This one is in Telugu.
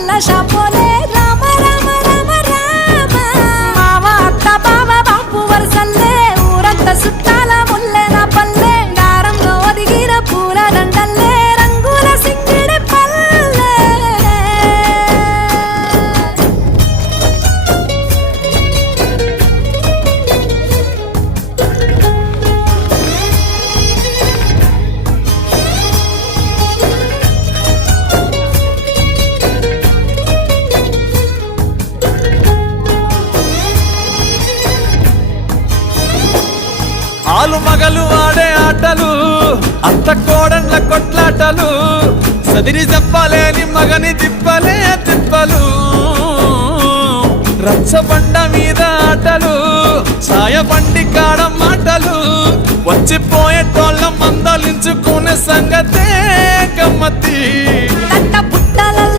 పండ్ల షాపోలే రామ రామ రామ రామ మావ అత్త బావ బాపు వరసల్లే ఊరంత సుట్టాల ముల్లె నా పల్లె దారంలో ఒదిగిన పూల దండల్లే రంగుల సింగిడి పల్లె ఆలు మగలు ఆడే ఆటలు అత్త కోడళ్ళ కొట్లాటలు సదిరి చెప్పలేని మగని తిప్పలే తిప్పలు రచ్చబండ మీద ఆటలు సాయబండి కాడ మాటలు వచ్చిపోయేటోళ్ళ మందలించుకునే సంగతి